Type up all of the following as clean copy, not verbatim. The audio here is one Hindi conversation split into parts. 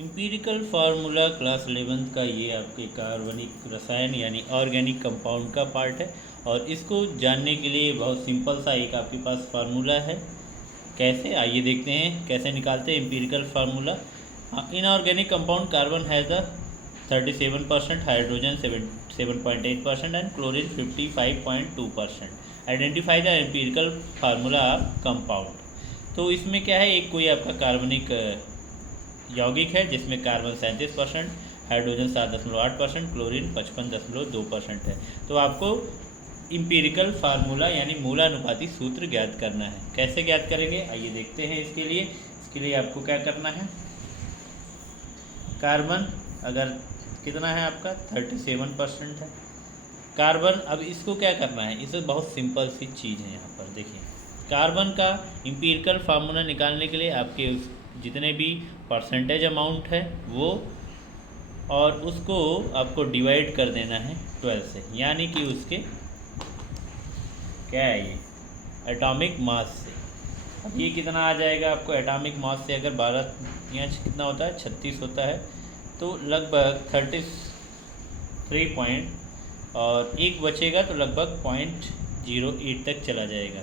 एम्पिरिकल फार्मूला क्लास 11 का ये आपके कार्बनिक रसायन यानी ऑर्गेनिक कंपाउंड का पार्ट है। और इसको जानने के लिए बहुत सिंपल सा एक आपके पास फार्मूला है। कैसे, आइए देखते हैं कैसे निकालते हैं empirical formula. Inorganic compound carbon has the 37%, hydrogen 7.8% and chlorine 55.2%। Identify the empirical formula of compound. तो इसमें क्या है, एक कोई आपका कार्बनिक यौगिक है जिसमें कार्बन 37%, हाइड्रोजन 7.8%, क्लोरीन 55.2% है। तो आपको इम्पीरिकल फार्मूला यानी मूलानुपाती सूत्र ज्ञात करना है। कैसे ज्ञात करेंगे, आइए देखते हैं। इसके लिए आपको क्या करना है, कार्बन अगर कितना है आपका 37% है कार्बन। अब इसको क्या करना है, इसे बहुत सिंपल सी चीज़ है। यहाँ पर देखिए, कार्बन का इम्पीरिकल फार्मूला निकालने के लिए आपके जितने भी परसेंटेज अमाउंट है वो, और उसको आपको डिवाइड कर देना है 12 से, यानी कि उसके क्या है ये एटॉमिक मास से। अब ये कितना आ जाएगा आपको एटॉमिक मास से, अगर 12 यहाँ कितना होता है 36 होता है, तो लगभग 33 पॉइंट और एक बचेगा तो लगभग 0.08 तक चला जाएगा।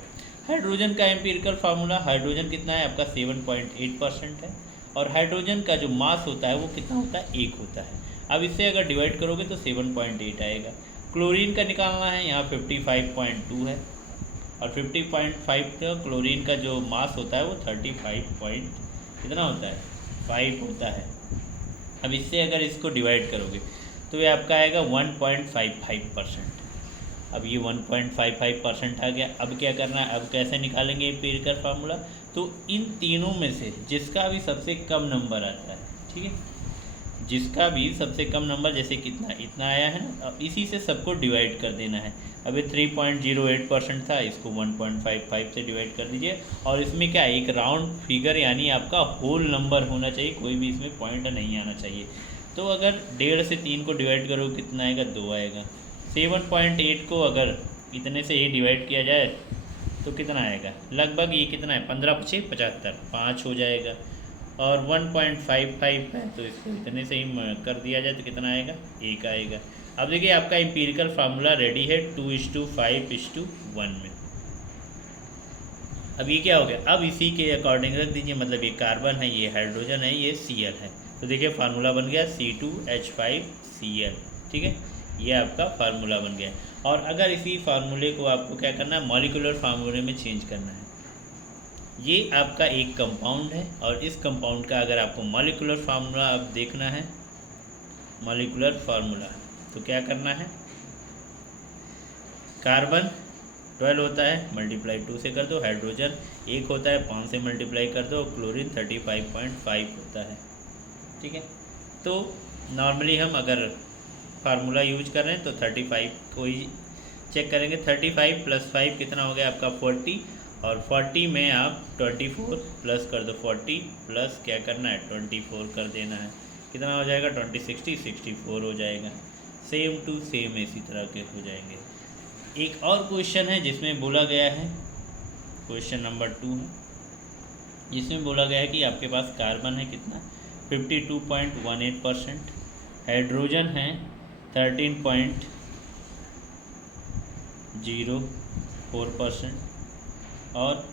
हाइड्रोजन का एम्पिरिकल फार्मूला, हाइड्रोजन कितना है आपका 7.8% है, और हाइड्रोजन का जो मास होता है वो कितना होता है 1 होता है। अब इससे अगर डिवाइड करोगे तो 7.8 आएगा। क्लोरीन का निकालना है, यहाँ 55.2 है, और 50.5 का क्लोरीन का जो मास होता है वो 35 कितना होता है 5 होता है। अब इससे अगर इसको डिवाइड करोगे तो ये आपका आएगा 1.55%। अब ये 1.55% आ गया। अब क्या करना है, अब कैसे निकालेंगे एम्पिरिकल फार्मूला, तो इन तीनों में से जिसका भी सबसे कम नंबर आता है, ठीक है, जिसका भी सबसे कम नंबर, जैसे कितना इतना आया है ना, अब इसी से सबको डिवाइड कर देना है। अब ये 3.08% था, इसको 1.55 से डिवाइड कर दीजिए। और इसमें क्या, एक राउंड फिगर यानी आपका होल नंबर होना चाहिए, कोई भी इसमें पॉइंट नहीं आना चाहिए। तो अगर 1.5 से 3 को डिवाइड करो कितना आएगा 2 आएगा। 7.8 को अगर इतने से ही डिवाइड किया जाए तो कितना आएगा, लगभग ये कितना है 15×5 = 5 हो जाएगा। और 1.55 है तो इसको इतने से ही कर दिया जाए तो कितना आएगा 1 आएगा। अब देखिए आपका एम्पिरिकल फार्मूला रेडी है 2:5:1 में। अब ये क्या हो गया, अब इसी के अकॉर्डिंग रख दीजिए, मतलब ये कार्बन है, ये हाइड्रोजन है, ये Cl है। तो देखिए फार्मूला बन गया C2H5Cl, ठीक है, ये आपका फार्मूला बन गया। और अगर इसी फार्मूले को आपको क्या करना है, मॉलिक्यूलर फार्मूले में चेंज करना है। ये आपका एक कंपाउंड है, और इस कंपाउंड का अगर आपको मॉलिक्यूलर फार्मूला अब देखना है, मॉलिक्यूलर फार्मूला, तो क्या करना है, कार्बन 12 होता है, मल्टीप्लाई 2 से कर दो, हाइड्रोजन 1 होता है, 5 से मल्टीप्लाई कर दो, क्लोरीन 35.5 होता है, ठीक है। तो नॉर्मली हम अगर फार्मूला यूज कर रहे हैं तो 35 को ही चेक करेंगे। 35 + 5 कितना हो गया आपका 40, और 40 में आप 24 प्लस कर दो, 40 प्लस क्या करना है 24 कर देना है, कितना हो जाएगा 64 हो जाएगा। सेम टू सेम इसी तरह के हो जाएंगे। एक और क्वेश्चन है जिसमें बोला गया है, क्वेश्चन नंबर 2 है, जिसमें बोला गया है कि आपके पास कार्बन है कितना 52.18%, हाइड्रोजन है 13.04%, और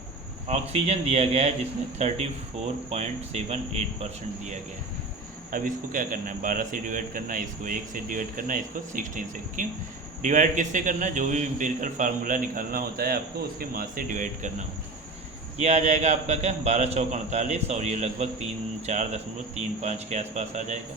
ऑक्सीजन दिया गया है जिसमें 34.78% दिया गया है। अब इसको क्या करना है, 12 से डिवाइड करना है, इसको 1 से डिवाइड करना है, इसको 16 से। क्यों डिवाइड किससे करना है, जो भी एम्पिरिकल फार्मूला निकालना होता है आपको उसके मास से डिवाइड करना होता है। ये आ जाएगा आपका क्या 12 × 4 = 48, और ये लगभग 4.35 के आसपास आ जाएगा।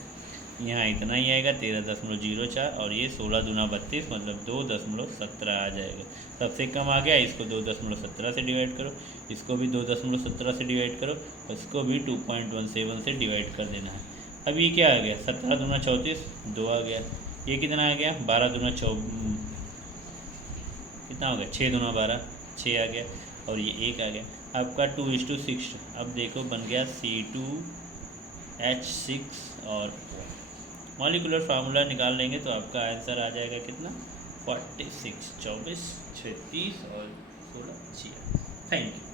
यहाँ इतना ही आएगा 13.04, और ये 16 दूना 32 मतलब 2.17 आ जाएगा। सबसे कम आ गया, इसको 2.17 से डिवाइड करो, इसको भी 2.17 से डिवाइड करो, इसको भी 2.17 से डिवाइड कर देना है। अब ये क्या आ गया 17 दूना 34 2 आ गया। ये कितना आ गया 12 दूना 24 कितना हो गया 6 दूना 12 6 आ गया, और ये 1 आ गया आपका 2:6। अब देखो बन गया C2H6 और 4। मॉलिक्यूलर फार्मूला निकाल लेंगे तो आपका आंसर आ जाएगा कितना 46, 24, 36 और 16 6। Thank you.